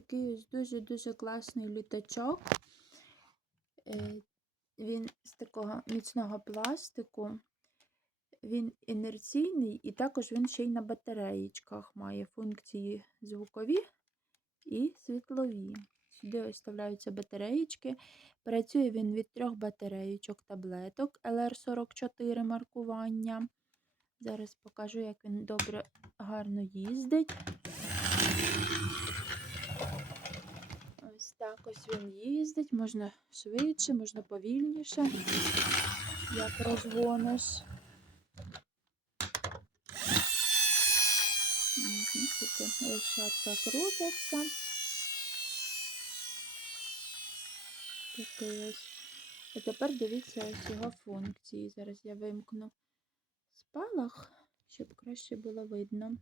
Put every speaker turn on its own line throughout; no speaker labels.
такий ось дуже-дуже класний літачок. Е, Він з такого міцного пластику. Він інерційний і також він ще й на батареєчках має функції звукові і світлові. Сюди ось вставляються батареєчки. Працює він від трьох батареєчок таблеток LR44 маркування. Зараз покажу, як він добре, гарно їздить. Ось так ось він їздить. Можна швидше, можна повільніше, як розгониш. Решатка крутиться. Такий ось. А тепер дивіться ось його функції. Зараз я вимкну спалах, щоб краще було видно.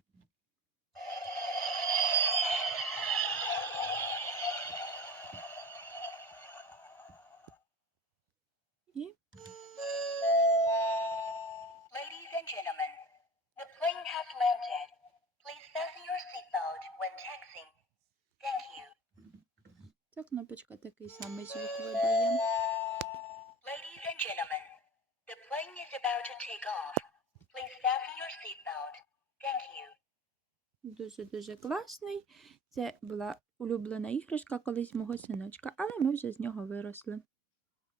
You.
ця кнопочка такий самий звук видає.
Ladies and gentlemen, the plane is about to take off. Please fasten your seatbelt. Thank you.
Дуже-дуже класний. Це була улюблена іграшка колись мого синочка, але ми вже з нього виросли.